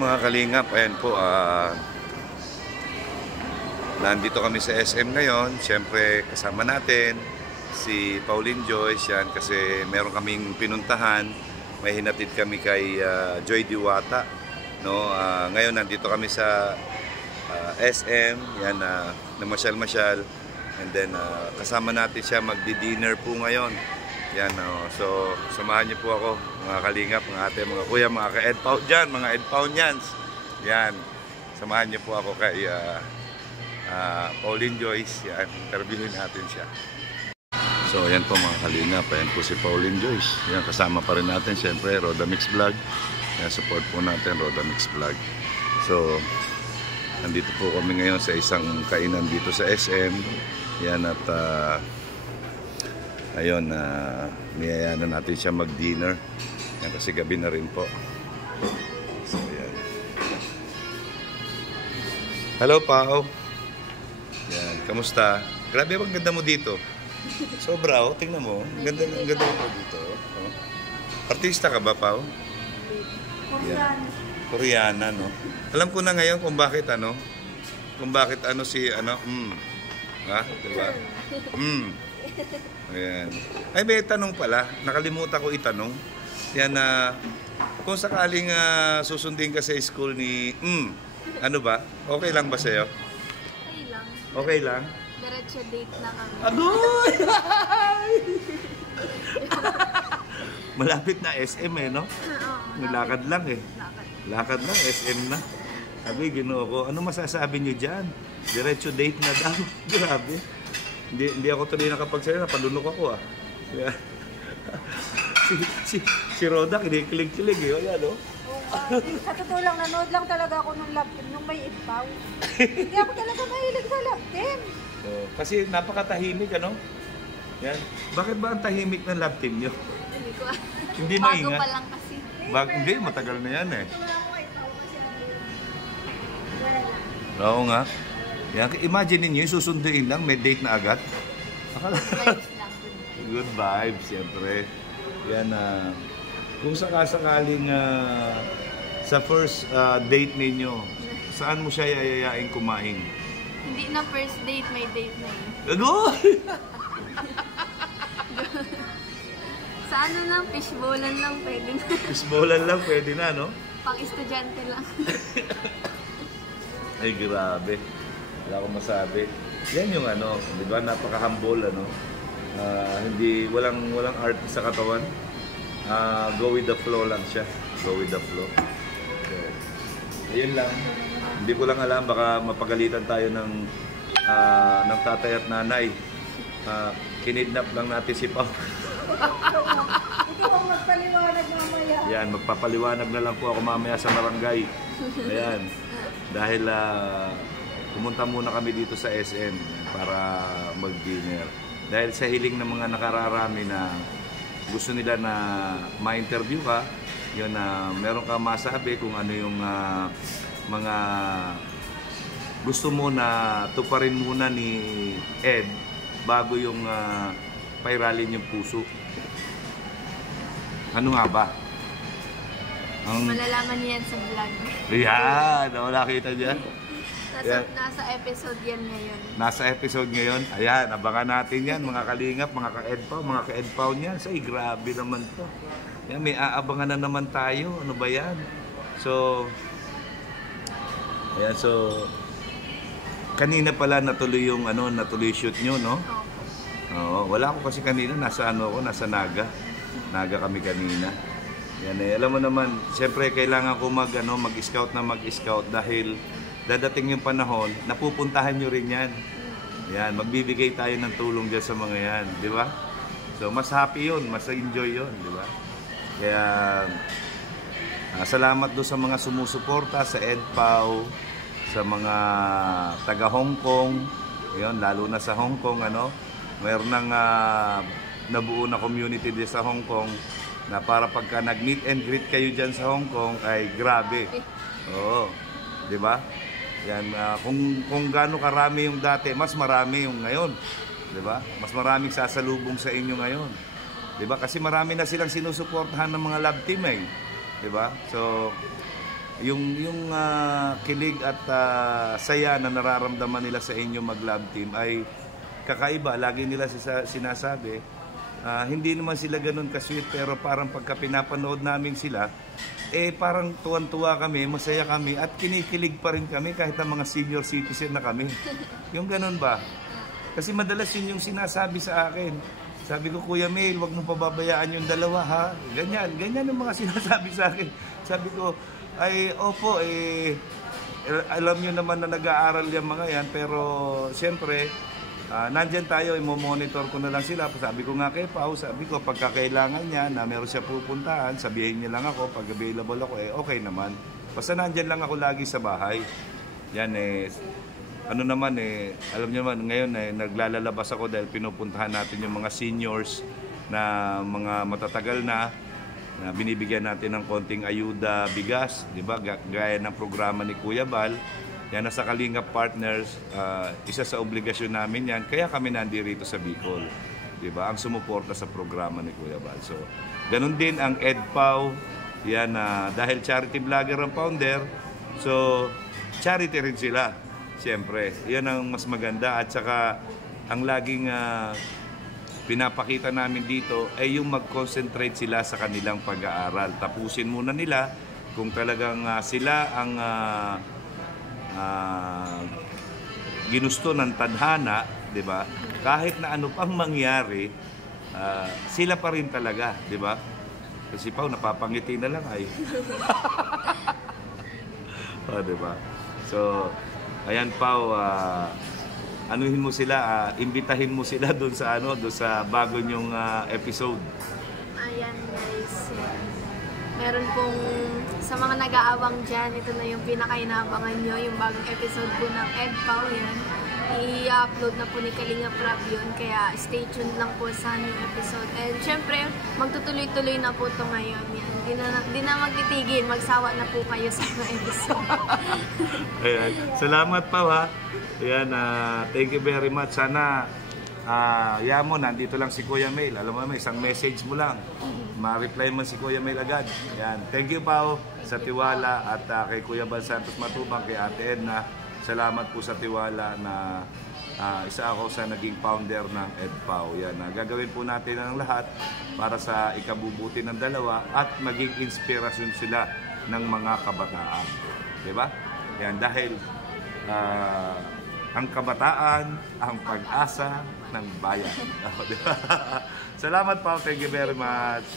mga kalingap, ayan po, nandito kami sa SM ngayon. Siyempre kasama natin si Pauline Joyce yan kasi meron kaming pinuntahan. May hinatid kami kay Joy Diwata, no? Ngayon nandito kami sa SM, yan, namasyal-masyal. And then kasama natin siya, magdi-dinner po ngayon. Yan, so samahan niyo po ako mga kalingap, mga ate, mga kuya, mga ka-edpaw dyan, mga edpawnyans. Yan, samahan niyo po ako kay Pauline Joyce. Yan, interviewin natin siya. So yan po mga kalingap, ayan po si Pauline Joyce. Yan, kasama pa rin natin siyempre Roda Mix Vlog. Yan, support po natin Roda Mix Vlog. So nandito po kami ngayon sa isang kainan dito sa SM. Yan, at ayun, niyayaan na natin siya mag-dinner. Yan, kasi gabi na rin po. So, yan. Hello, Pao. Yan, kamusta? Grabe, ang ganda mo dito. Sobra, oh. Tingnan mo. Ang ganda mo dito. Oh. Artista ka ba, Pao? Yan. Koreana, no? Alam ko na ngayon kung bakit si, ha? Diba? Ayan. Ay, may tanong pala. Nakalimutan ko itanong. Yan na, kung sakaling susundin ka sa school ni, ano ba? Okay lang ba sa'yo? Okay lang. Okay lang? Diretso date na kami. Agoy! Malapit na SM eh, no? Lakad lang eh. Lakad lang, SM na. Sabi, Ginoo ko, ano masasabi niyo dyan? Diretso date na daw. Grabe. Hindi ako tuloy nakapagsalita, napalunok ako ah. Yeah. si Roda, kinikilig-kilig eh. Wala, no? Sa totoo lang, nanood lang talaga ako ng love team nung may ipaw. Hindi ako talaga mahilig sa love team. Kasi napakatahimik, ano? Yan. Bakit ba ang tahimik ng love team nyo? Hindi ko Hindi bago maingat? pa lang kasi. Hindi, matagal na yan eh. Oo nga. Yan, imagine niyo, susunduin lang, may date na agad. Vibes lang. Good vibes, siyempre. Yan, kung sakasakaling sa first date ninyo, saan mo siya yayayain kumain? Hindi na first date, may date na eh. Ano? Sa ano lang, fishbowlan lang pwede na. Fishbowlan lang pwede na, no? Pang estudyante lang. Ay, grabe. Wala akong masabi. Yan yung ano, di ba, napaka-humble, ano? Walang art sa katawan. Go with the flow lang siya. Go with the flow. So, ayun lang. Hindi ko lang alam, baka mapagalitan tayo ng tatay at nanay. Kinidnap lang natin si Pao. Ikaw ang magpaliwanag mamaya. Yan, magpapaliwanag na lang po ako mamaya sa barangay. Ayan. Dahil pumunta muna kami dito sa SM para mag-dinner. Dahil sa hiling ng mga nakararami na gusto nila na ma-interview ka, yun na meron ka masabi kung ano yung mga gusto mo na tuparin muna ni Ed bago yung pairalin yung puso. Ano nga ba? Malalaman niyan sa vlog. Yan, nakita niya. Nasa episode yan ngayon. Nasa episode ngayon. Ayan, abangan natin yan, mga kalingap, mga ka-edpaw niyan. Say, grabe naman to. Yan, may aabangan na naman tayo. Ano ba yan? So, ayan, so, kanina pala natuloy yung natuloy shoot nyo, no? Oo, wala ako kasi kanina, nasa Naga. Naga kami kanina. Yan eh, alam mo naman, siyempre kailangan ko mag-scout dahil dadating yung panahon, napupuntahan nyo rin yan. Yan, magbibigay tayo ng tulong dyan sa mga yan, di ba? So, mas happy yun, mas enjoy yun, di ba? Kaya, salamat do sa mga sumusuporta sa EDPAW, sa mga taga Hong Kong, yun, lalo na sa Hong Kong, mayroon nang nabuo na community din sa Hong Kong na para pagka nag-meet and greet kayo dyan sa Hong Kong, ay grabe. Oo, di ba? Yan, kung gaano karami yung dati, mas marami yung ngayon. Di ba? Mas maraming sasalubong sa inyo ngayon. Di ba? Kasi marami na silang sinusuportahan ng mga love team eh. Di ba? So, yung kilig at saya na nararamdaman nila sa inyo mag-love team ay kakaiba. Lagi nila sinasabi, hindi naman sila ganun ka-sweet, pero parang pagka pinapanood namin sila, parang tuwan-tuwa kami, masaya kami, at kinikilig pa rin kami kahit ang mga senior citizen na kami. Yung ganun ba? Kasi madalas yun yung sinasabi sa akin. Sabi ko, Kuya Mail, wag mo pababayaan yung dalawa, ha? Ganyan yung mga sinasabi sa akin. Sabi ko, ay, opo, alam nyo naman na nag-aaral yung mga yan, pero siyempre, nandyan tayo, monitor ko na lang sila. Sabi ko nga kay Pao, sabi ko, pagkakailangan niya na meron siya pupuntahan, sabihin niya lang ako, pag available ako, okay naman. Basta nandyan lang ako lagi sa bahay. Yan ano naman alam niyo naman, ngayon naglalabas ako dahil pinupuntahan natin yung mga seniors na mga matatagal na binibigyan natin ng konting ayuda, bigas, di ba? Gaya ng programa ni Kuya Bal. Yan, nasa Kalingap Partners, isa sa obligasyon namin yan. Kaya kami nandito sa Bicol, di ba? Ang sumuporta sa programa ni Kuya Bal. So, ganun din ang EdPAW. Yan, dahil charity vlogger ang founder, so charity rin sila. Siyempre, yan ang mas maganda. At saka, ang laging pinapakita namin dito ay yung mag-concentrate sila sa kanilang pag-aaral. Tapusin muna nila kung talagang sila ang ginusto ng tadhana, di ba? Kahit na ano pang mangyari, sila pa rin talaga, di ba? Kasi Pao, napapangiti na lang ay. Di ba? So, ayan Pao, anuhin mo sila, imbitahin mo sila doon sa bago nyong episode. Ayan guys, meron pong sa mga nag-aabang dyan, ito na yung pinakainabangan nyo, yung bagong episode po ng EdPAW yan. I-upload na po ni Kalingap Rab yun, kaya stay tuned lang po sa new episode. And syempre, magtutuloy-tuloy na po ito ngayon. Yan. Di na magtitigil, magsawa na po kayo sa mga episode. Ayan. Salamat pa ha. Ayan, thank you very much. Sana, mo, nandito lang si Kuya Mail. Alam mo, isang message mo lang. Ma-reply mo si Kuya Mail agad. Ayan. Thank you Pao sa tiwala at kay Kuya Bal Santos Matubang, kay Ate Edna. Salamat po sa tiwala na isa ako sa naging founder ng EdPAW. Yan, gagawin po natin ang lahat para sa ikabubuti ng dalawa at maging inspirasyon sila ng mga kabataan. Diba? Yan, dahil ang kabataan, ang pag-asa ng bayan. Diba? Salamat Pao, thank you very much.